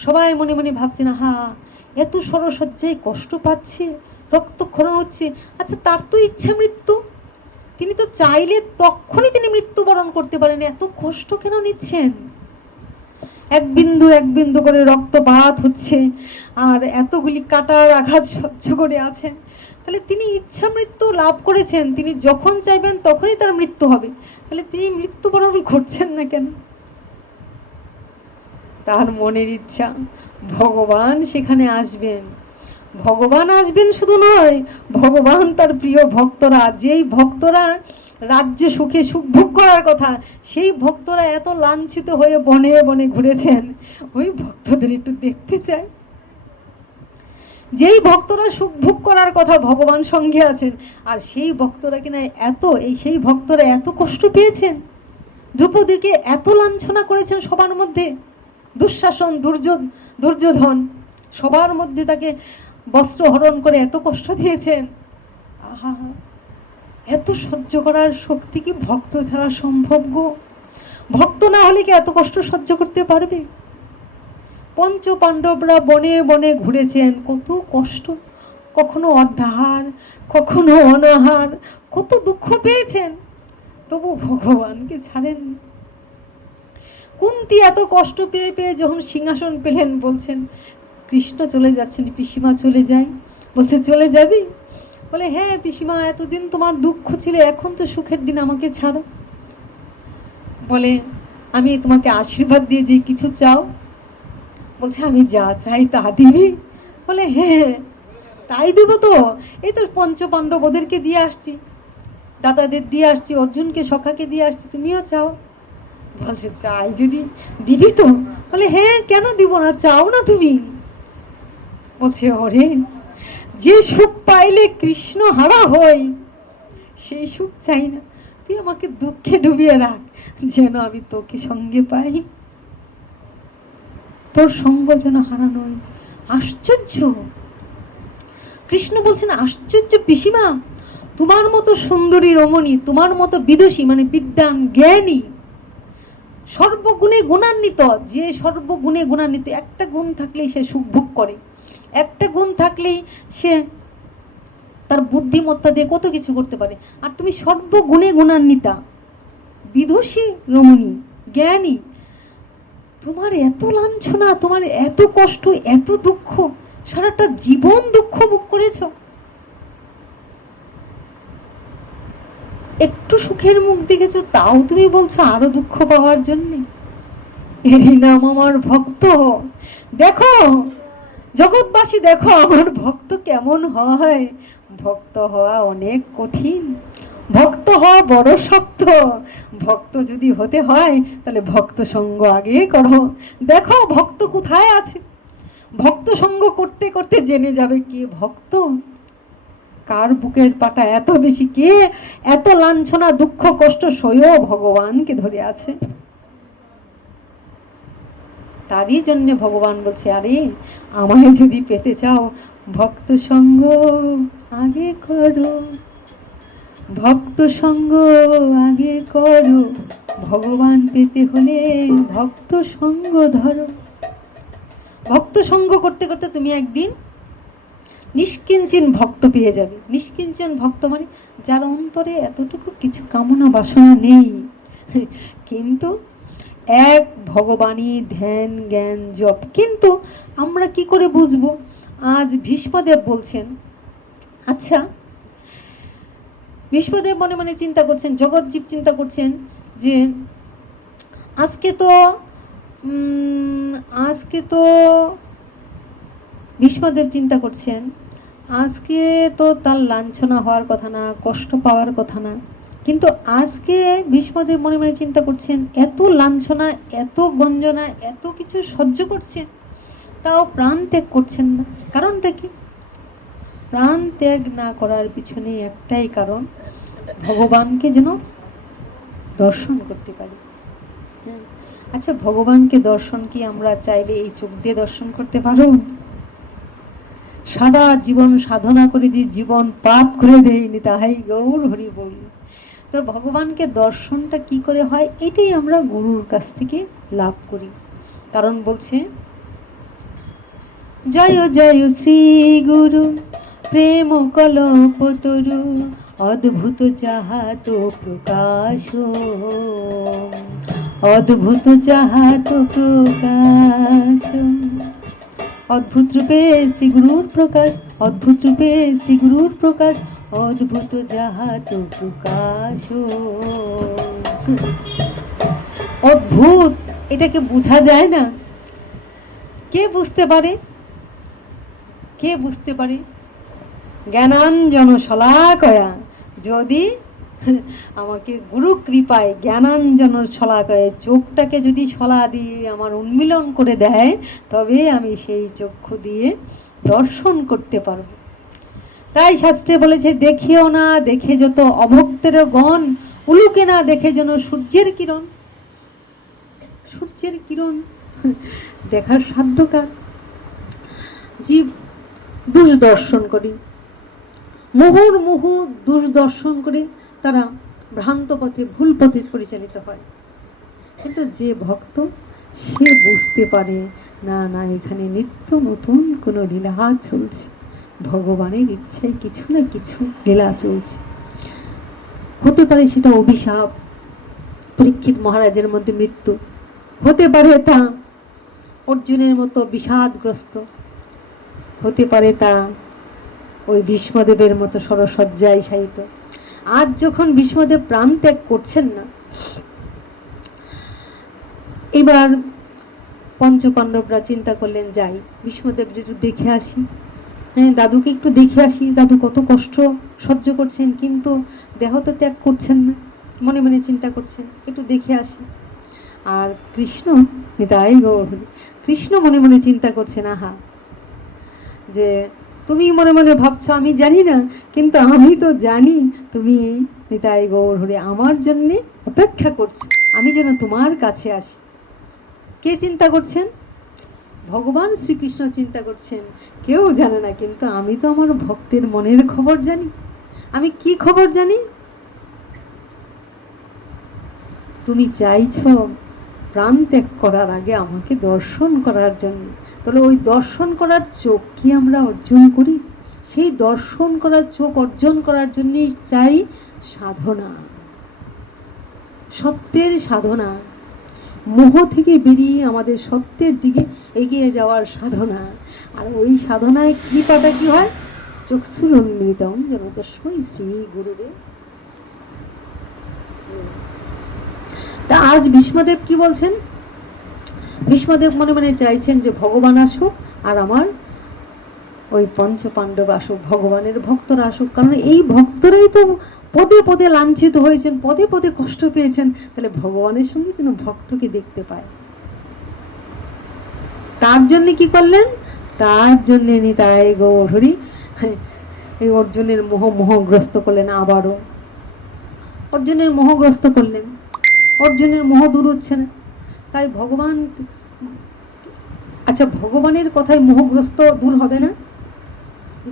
সবাই মনে মনে ভাবছেন, হা এত সরসজ্জায় কষ্ট পাচ্ছে, রক্তক্ষরণ হচ্ছে, আচ্ছা তার তো ইচ্ছা মৃত্যু, তিনি তো চাইলে তখনই তিনি মৃত্যুবরণ করতে পারেন, এত কষ্ট কেন নিচ্ছেন? এক বিন্দু করে রক্তপাত হচ্ছে, আর এতগুলি কাটার আঘাত সহ্য করে আছেন, তাহলে তিনি ইচ্ছা মৃত্যু লাভ করেছেন, তিনি যখন চাইবেন তখনই তার মৃত্যু হবে, তাহলে তিনি মৃত্যুবরণ করছেন না কেন? তার মনের ইচ্ছা ভগবান সেখানে আসবেন। ভগবান আসবেন শুধু নয়, ভগবান তার প্রিয় ভক্তরা, যেই ভক্তরা রাজ্য সুখে সুখভোগ করার কথা, সেই ভক্তরা এত লাঞ্ছিত হয়ে বনে বনে ঘুরেছেন, ওই ভক্তদের একটু দেখতে চায়। যেই ভক্তরা সুখভোগ করার কথা ভগবান সঙ্গে আছেন, আর সেই ভক্তরা কিনা সেই ভক্তরা এত কষ্ট পেয়েছেন, দ্রৌপদীকে এত লাঞ্ছনা করেছেন, সবার মধ্যে দুঃশাসন, দুর্যোধন সবার মধ্যে তাকে বস্ত্র হরণ করে এত কষ্ট দিয়েছেন। আহা, এত সহ্য করার শক্তি কি ভক্ত ছাড়া সম্ভব গো? ভক্ত না হলে কি এত কষ্ট সহ্য করতে পারবে? পঞ্চ পাণ্ডবরা বনে বনে ঘুরেছেন, কত কষ্ট, কখনো অর্ধাহার, কখনো অনাহার, কত দুঃখ পেয়েছেন, তবু ভগবানকে ছাড়েন। কুন্তী এত কষ্ট পেয়ে পেয়ে যখন সিংহাসন পেলেন, বলছেন কৃষ্ণ চলে যাচ্ছেন, পিসিমা চলে যাই। বলছে চলে যাবি? বলে হ্যাঁ পিসিমা, এতদিন তোমার দুঃখ ছিল, এখন তো সুখের দিন, আমাকে ছাড়ো। বলে আমি তোমাকে আশীর্বাদ দিয়ে যে কিছু চাও। বলছে আমি যা চাই তা দিবি? বলে হ্যাঁ তাই দেবো তো, এই তো পঞ্চ পাণ্ডব ওদেরকে দিয়ে আসছি, দাদাদের দিয়ে আসছি, অর্জুনকে সখাকে দিয়ে আসছি, তুমিও চাও। বলছে চাই যদি দিবি তো? বলে হ্যাঁ কেন দিব না, চাও না তুমি? বলছে ওরে, যে সুখ পাইলে কৃষ্ণ হারা হয় সেই সুখ চাই না, তুই আমাকে দুঃখে ডুবিয়ে রাখ, যেন আমি তোকে সঙ্গে পাই, তোর সঙ্গ যেন হারানো। আশ্চর্য! কৃষ্ণ বলছেন আশ্চর্য পিসিমা, তোমার মতো সুন্দরী রমণী, তোমার মতো বিদুষী মানে বিদ্বান জ্ঞানী, সর্বগুণে গুণান্বিত, যে সর্বগুণে গুণান্বিত, একটা গুণ থাকলেই সে সুখ ভোগ করে, একটা গুণ থাকলেই সে তার বুদ্ধিমত্তা দিয়ে কত কিছু করতে পারে, আর তুমি সর্বগুণে গুণান্বিতা, বিদুষী রমণী, জ্ঞানী, তোমার এত লাঞ্ছনা, তোমার এত কষ্ট, এত দুঃখ, সারাটা জীবন দুঃখ ভোগ করেছ, একটু সুখের মুখ দেখেছো, তাও তুমি বলছো আরো দুঃখ পাওয়ার জন্য? এরই নাম আমার ভক্ত। দেখো জগৎবাসী, দেখো আমার ভক্ত কেমন হয়। ভক্ত হওয়া অনেক কঠিন, ভক্ত হওয়া বড় শক্ত। ভক্ত যদি হতে হয় তাহলে ভক্ত সঙ্গ আগে করো। দেখো ভক্ত কোথায় আছে, ভক্ত সঙ্গ করতে করতে জেনে যাবে কে ভক্ত, কার বুকের পাটা এত বেশি, কে এত লাঞ্ছনা দুঃখ কষ্ট সয়েও ভগবানকে ধরে আছে। তারই জন্য ভগবান বলছে, আরে আমায় যদি পেতে চাও ভক্ত সঙ্গ আগে করো, ভক্ত সঙ্গ আগে করো, ভগবান পেতে হলে ভক্ত সঙ্গ ধরো। ভক্ত সঙ্গ করতে করতে তুমি একদিন নিষ্কিঞ্চন ভক্ত পেয়ে যাবে। নিষ্কিঞ্চন ভক্ত মানে যার অন্তরে এতটুকু কিছু কামনা বাসনা নেই, কিন্তু এক ভগবানই ধ্যান জ্ঞান জপ। কিন্তু আমরা কি করে বুঝবো? আজ ভীষ্মদেব বলছেন, আচ্ছা ভীষ্মদেব মনে মনে চিন্তা করছেন, জগৎজীব চিন্তা করছেন যে আজকে তো ভীষ্মদেব চিন্তা করছেন আজকে তো তার লাঞ্ছনা হওয়ার কথা না, কষ্ট পাওয়ার কথা না, কিন্তু আজকে ভীষ্মদেব মনে মনে চিন্তা করছেন এত লাঞ্ছনা, এত গঞ্জনা, এত কিছু সহ্য করছেন, তাও প্রাণ ত্যাগ করছেন না। কারণটা কি? প্রাণ ত্যাগ না করার পিছনে একটাই কারণ, ভগবানকে যেন দর্শন করতে পারি। আচ্ছা ভগবানকে দর্শন কি আমরা চাইলে এই চোখ দিয়ে দর্শন করতে পারো? সারা জীবন সাধনা করে যে জীবন পাপ করে দেয়নি, তাহাই গৌর হরি বল। তো ভগবানকে দর্শনটা কি করে হয়, এটাই আমরা গুরুর কাছ থেকে লাভ করি। কারণ বলছে, জয় জয় শ্রী গুরু প্রেম কল্পতরু অদ্ভুত যাহাত প্রকাশ, অদ্ভুত যাহাত প্রকাশ। অদ্ভুত রূপে শ্রী গুরুর প্রকাশ, অদ্ভুত রূপে শ্রী গুরুর প্রকাশ, অদ্ভুত যাহাত প্রকাশ। অদ্ভুত, এটাকে বোঝা যায় না। কে বুঝতে পারে? কে বুঝতে পারে? জ্ঞানাঞ্জন শলাকয়া, যদি আমাকে গুরু কৃপায় জ্ঞানাঞ্জন শলাকয়া চোখটাকে যদি শলা দিয়ে আমার উন্মিলন করে দেয়, তবে আমি সেই চক্ষু দিয়ে দর্শন করতে পারবো। তাই শাস্ত্রে বলেছে, দেখিও না দেখে যত অভক্তের গণ, উলুকে না দেখে যেন সূর্যের কিরণ। সূর্যের কিরণ দেখার সাধ্য কার? জীব দুর্দর্শন করে, মুহুর্মুহু দুর্দর্শন করে তারা ভ্রান্ত পথে, ভুল পথে পরিচালিত হয়। কিন্তু যে ভক্ত, সে বুঝতে পারে না না, এখানে নিত্য নতুন কোনো লীলা চলছে, ভগবানের ইচ্ছায় কিছু না কিছু লীলা চলছে। হতে পারে সেটা অভিশাপ, পরীক্ষিত মহারাজের মধ্যে মৃত্যু, হতে পারে তা অর্জুনের মতো বিষাদগ্রস্ত, হতে পারে তা ওই ভীষ্মদেবের মতো সরসজ্জায় শায়িত। আজ যখন ভীষ্মদেব প্রাণ ত্যাগ করছেন না, এবার পঞ্চপাণ্ডবরা চিন্তা করলেন, যাই ভীষ্মদেব একটু দেখে আসি, হ্যাঁ দাদুকে একটু দেখে আসি, দাদু কত কষ্ট সহ্য করছেন, কিন্তু দেহ তো ত্যাগ করছেন না, মনে মনে চিন্তা করছেন, একটু দেখে আসি। আর কৃষ্ণ, নিতাই গৌর, কৃষ্ণ মনে মনে চিন্তা করছেন, আহা, যে তুমি মনে মনে ভাবছো আমি জানি না, কিন্তু আমি তো জানি তুমি নিতাই গৌর হরে আমার জন্য অপেক্ষা করছো, আমি যেন তোমার কাছে আসি। কে চিন্তা করছেন? ভগবান শ্রীকৃষ্ণ চিন্তা করছেন। কেউ জানে না, কিন্তু আমি তো আমার ভক্তের মনের খবর জানি। আমি কি খবর জানি? তুমি চাইছো প্রাণ ত্যাগ করার আগে আমাকে দর্শন করার জন্য, তাহলে ওই দর্শন করার চোখ কি আমরা অর্জন করি? সেই দর্শন করার চোখ অর্জন করার জন্য চাই সাধনা, সত্যের সাধনা, মোহ থেকে বেরিয়ে আমাদের সত্যের দিকে এগিয়ে যাওয়ার সাধনা। আর ওই সাধনায় কৃপাটা কি হয়? চক্ষুরুন্মিলিতং যেন তস্मै শ্রী গুরুবে। তা আজ ভীষ্মদেব কি বলছেন? ভীষ্মদেব মনে মনে চাইছেন যে ভগবান আসুক আর আমার ওই পঞ্চ পাণ্ডব আসুক, ভগবানের ভক্তরা আসুক, কারণ এই ভক্তরাই তো পদে পদে লাঞ্ছিত হয়েছেন, পদে পদে কষ্ট পেয়েছেন, তাহলে ভগবানের সঙ্গে যেন ভক্তকে দেখতে পায়। তার জন্য কি করলেন? তার জন্য নিতাই গৌর হরি এই অর্জুনের মোহগ্রস্ত করলেন, আবারও অর্জুনের মোহগ্রস্ত করলেন। অর্জুনের মোহ দূর হচ্ছে না, তাই ভগবান, আচ্ছা ভগবানের কথায় মোহগ্রস্ত দূর হবে না?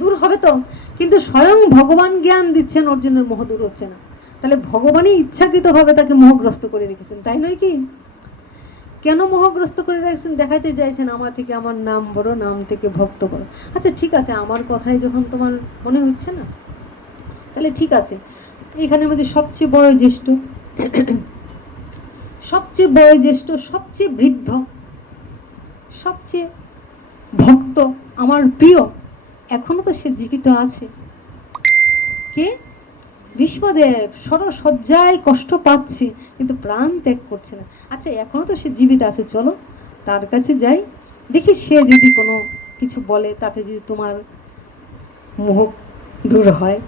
দূর হবে তো, কিন্তু স্বয়ং ভগবান জ্ঞান দিচ্ছেন, অর্জুনের মোহ দূর হচ্ছে না, তাহলে ভগবানই ইচ্ছাকৃতভাবে তাকে মোহগ্রস্ত করে রেখেছেন, তাই নয় কি? কেন মোহগ্রস্ত করে রেখেছেন? দেখাইতে চাইছেন আমার থেকে আমার নাম বড়, নাম থেকে ভক্ত বড়। আচ্ছা ঠিক আছে, আমার কথাই যখন তোমার মনে হচ্ছে না, তাহলে ঠিক আছে, এখানের মধ্যে সবচেয়ে বয়োজ্যেষ্ঠ, সবচেয়ে বয়োজ্যেষ্ঠ, সবচেয়ে বৃদ্ধ, সবচেয়ে ভক্ত, আমার প্রিয়, এখনো তো সে জীবিত আছে। কে? ভীষ্মদেব সরসজ্জায় কষ্ট পাচ্ছে, কিন্তু প্রাণ ত্যাগ করছে না। আচ্ছা এখনো তো সে জীবিত আছে, চলো তার কাছে যাই, দেখি সে যদি কোনো কিছু বলে, তাতে যদি তোমার মোহ দূর হয়,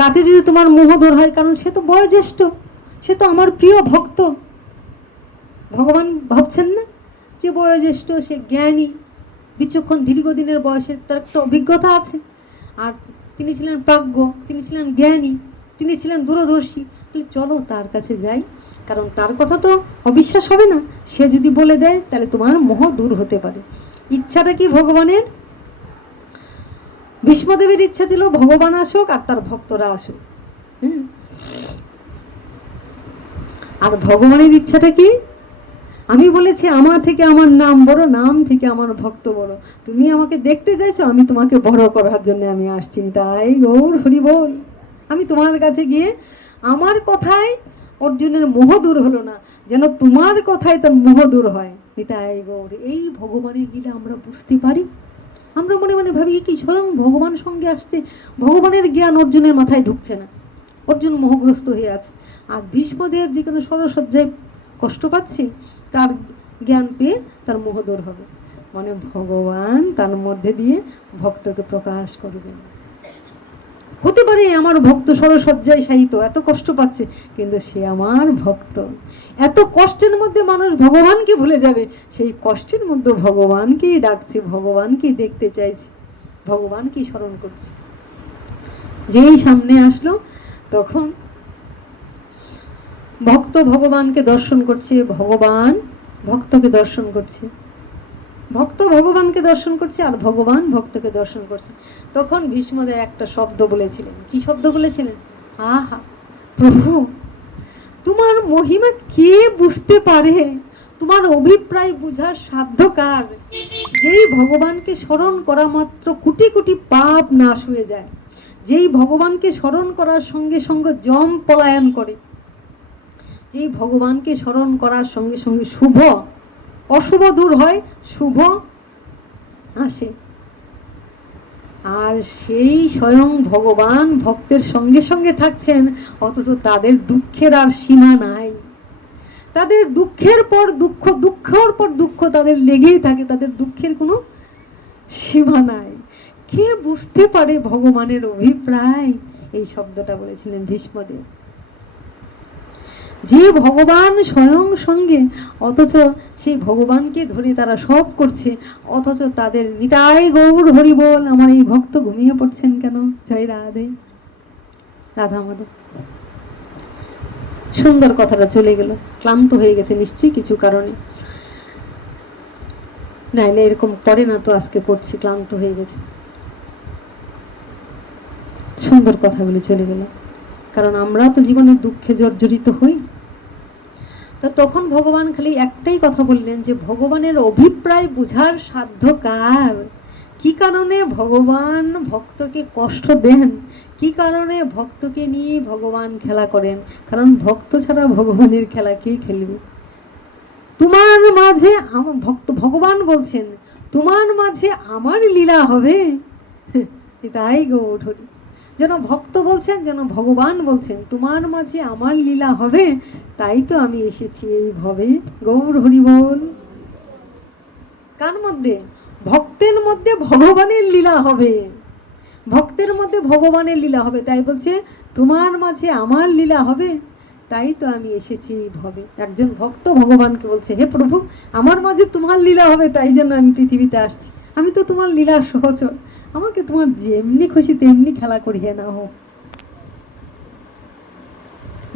তাতে যদি তোমার মোহ দূর হয়, কারণ সে তো বয়োজ্যেষ্ঠ, সে তো আমার প্রিয় ভক্ত। ভগবান ভাবছেন না যে বয়োজ্যেষ্ঠ, সে জ্ঞানী, বিচক্ষণ, দীর্ঘদিনের বয়সে তার একটা অভিজ্ঞতা আছে, আর তিনি ছিলেন প্রাজ্ঞ, তিনি ছিলেন জ্ঞানী, তিনি ছিলেন দূরদর্শী, তাহলে চলো তার কাছে যাই, কারণ তার কথা তো অবিশ্বাস হবে না, সে যদি বলে দেয় তাহলে তোমার মোহ দূর হতে পারে। ইচ্ছাটা কি ভগবানের? ভীষ্মদেবের ইচ্ছা ছিল ভগবান আসুক আর তার ভক্তরা আসুক, আর ভগবানের ইচ্ছাটা কি? আমি বলেছি আমার থেকে আমার নাম বড়, নাম থেকে আমার ভক্ত বড়। তুমি আমাকে দেখতে চাইছো, আমি তোমাকে বড় করার জন্য আমি আসছি। তাই গৌর হরি বল। আমি তোমার কাছে গিয়ে আমার কথায় অর্জুনের মোহ দূর হলো না, যেন তোমার কথায় তার মোহ দূর হয়। নিতাই গৌর। এই ভগবানের লীলা আমরা বুঝতে পারি। আমরা মনে মনে ভাবি কি স্বয়ং ভগবান সঙ্গে আসছে, ভগবানের জ্ঞান অর্জুনের মাথায় ঢুকছে না, অর্জুন মোহগ্রস্ত হয়ে আছে। আর ভীষ্মদেব যেখানে সরসজ্জায় কষ্ট পাচ্ছে, তার জ্ঞান পেয়ে তার মোহ দূর হবে। মানে ভগবান তার মধ্যে দিয়ে ভক্তকে প্রকাশ করবেন। হতে পারে আমার ভক্ত সরসজ্জায় শায়িত, এত কষ্ট পাচ্ছে, কিন্তু সে আমার ভক্ত। এত কষ্টের মধ্যে মানুষ ভগবানকে ভুলে যাবে, সেই কষ্টের মধ্যে ভগবানকেই ডাকছে, ভগবানকেই দেখতে চাইছে, ভগবানকেই স্মরণ করছে। যেই সামনে আসলো তখন ভক্ত ভগবানকে দর্শন করছে, ভগবান ভক্তকে দর্শন করছে, ভক্ত ভগবানকে দর্শন করছে, আর ভগবান ভক্তকে দর্শন করছে। তখন ভীষ্মদেব একটা শব্দ বলেছিলেন। কি শব্দ বলেছিলেন? আহা প্রভু, তোমার মহিমা কে বুঝতে পারে? তোমার অভিপ্রায় বুঝার সাধ্য কার? যেই ভগবানকে স্মরণ করা মাত্র কোটি কোটি পাপ নাশ হয়ে যায়, যেই ভগবানকে স্মরণ করার সঙ্গে সঙ্গে যম পলায়ন করে, যেই ভগবানকে স্মরণ করার সঙ্গে সঙ্গে শুভ অশুভ দূর হয়, শুভ আসে। আর সেই স্বয়ং ভগবান ভক্তের সঙ্গে সঙ্গে থাকছেন, অথচ তাদের দুঃখের আর সীমা নাই। তাদের দুঃখের পর দুঃখ, দুঃখের পর দুঃখ তাদের লেগেই থাকে, তাদের দুঃখের কোনো সীমা নাই। কে বুঝতে পারে ভগবানের অভিপ্রায়? এই শব্দটা বলেছিলেন ভীষ্মদেব। যে ভগবান স্বয়ং সঙ্গে, অথচ সেই ভগবানকে ধরে তারা সব করছে, অথচ তাদের নিতাই গৌর হরি বল। আমার এই ভক্ত ঘুমিয়ে পড়ছেন কেন? জয় রাধে, রাধা মাধব। সুন্দর কথাটা চলে গেল। ক্লান্ত হয়ে গেছে নিশ্চয়ই কিছু কারণে, নাইলে এরকম করে না তো। আজকে পড়ছি, ক্লান্ত হয়ে গেছে। সুন্দর কথাগুলি চলে গেল, কারণ আমরা তো জীবনের দুঃখে জর্জরিত হই। তো তখন ভগবান খালি একটাই কথা বললেন যে ভগবানের অভিপ্রায় বুঝার সাধ্য কার? কি কারণে ভগবান ভক্তকে কষ্ট দেন, কি কারণে ভক্তকে নিয়ে ভগবান খেলা করেন? কারণ ভক্ত ছাড়া ভগবানের খেলা কে খেলবে? তোমার মাঝে আমার ভক্ত, ভগবান বলছেন তোমার মাঝে আমার লীলা হবে। তাই গৌর হরি। যেন ভক্ত বলছেন, যেন ভগবান বলছেন তোমার মাঝে আমার লীলা হবে, তাই তো আমি এসেছি এই ভবে। গৌর হরি বল। কার মধ্যে? ভক্তের মধ্যে ভগবানের লীলা হবে, ভক্তের মধ্যে ভগবানের লীলা হবে। তাই বলছে তোমার মাঝে আমার লীলা হবে, তাই তো আমি এসেছি এই ভবে। একজন ভক্ত ভগবানকে বলছে, হে প্রভু, আমার মাঝে তোমার লীলা হবে, তাই জন্য আমি পৃথিবীতে আসছি। আমি তো তোমার লীলার সহচর, আমাকে তোমার যেমনি খুশি তেমনি খেলা করিয়ে না হোক।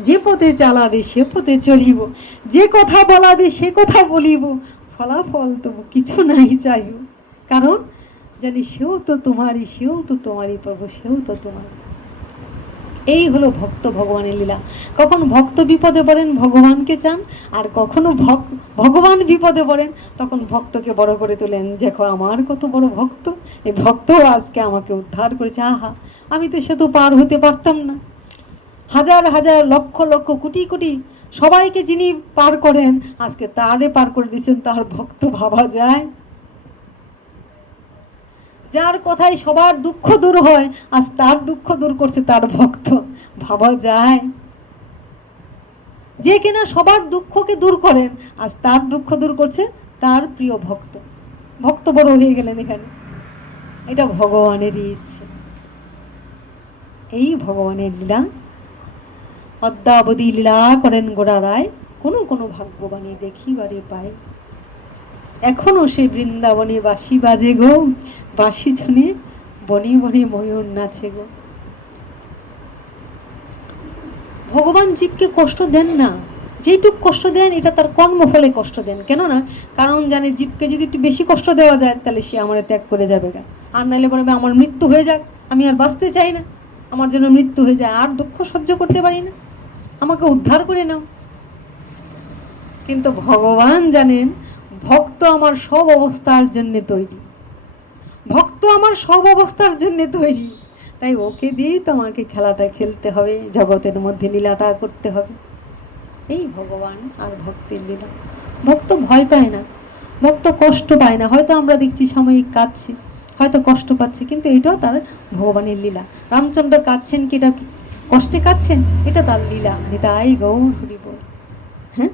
যে পথে চালাবে সে পথে চলিব, যে কথা বলাবে সে কথা বলিব, ফলাফল তবু কিছু নাই চাইব। কারণ জানি সেও তো তোমারই, সেও তো তোমারই প্রভু, সেও তো তোমার। এই হলো ভক্ত ভগবানের লীলা। কখন ভক্ত বিপদে পড়েন ভগবানকে চান, আর কখনো ভগবান বিপদে পড়েন তখন ভক্তকে বড় করে তোলেন। দেখো আমার কত বড় ভক্ত, এই ভক্ত আজকে আমাকে উদ্ধার করেছে। আহা, আমি তো সেতু পার হতে পারতাম না। হাজার হাজার লক্ষ লক্ষ কোটি কোটি সবাইকে যিনি পার করেন, আজকে তারে পার করে দিয়েছেন। তার ভক্ত ভাবা যায়? যার কথায় সবার দুঃখ দূর হয়, আজ তার দুঃখ দূর করছে তার ভক্ত, ভাবা যায়? যে কিনা সবার দুঃখকে দূর করেন, আজ তার দুঃখ দূর করছে তার প্রিয় ভক্ত। ভক্ত বড় হয়ে গেলেন এখানে। এটা ভগবানেরই ইচ্ছে। এই ভগবানের লীলা, অদ্যাবধি লীলা করেন গোড়া রায়, কোনো কোনো ভাগ্যবাণী দেখিবারে পায়। এখনো সে বৃন্দাবনে বাঁশি বাজে গো, বাঁশি শুনে বনে বনে ময়ূর নাচে গো। ভগবান জীবকে কষ্ট দেন না, যেটুক কষ্ট দেন এটা তার কর্মফলে কষ্ট দেন। কেননা কারণ জানে জীবকে যদি একটু বেশি কষ্ট দেওয়া যায় তাহলে সে আমার ত্যাগ করে যাবে গা, আর নাহলে বলবে আমার মৃত্যু হয়ে যাক, আমি আর বাঁচতে চাই না। আমার জন্য মৃত্যু হয়ে যায়, আর দুঃখ সহ্য করতে পারি না, আমাকে উদ্ধার করে নাও। কিন্তু ভগবান জানেন ভক্ত আমার সব অবস্থার জন্য তৈরি, ভক্ত আমার সব অবস্থার জন্য তৈরি, তাই ওকে দিয়েই তো আমাকে খেলাটা খেলতে হবে, জগতের মধ্যে লীলাটা করতে হবে। এই ভগবান আর ভক্তের লীলা। ভক্ত ভয় পায় না, ভক্ত কষ্ট পায় না। হয়তো আমরা দেখছি সাময়িক কাঁদছে, হয়তো কষ্ট পাচ্ছে, কিন্তু এটাও তার ভগবানের লীলা। রামচন্দ্র কাঁদছেন কি এটা কষ্টে কাঁদছেন? এটা তার লীলা। নিতাই গৌর হরি বল। হ্যাঁ।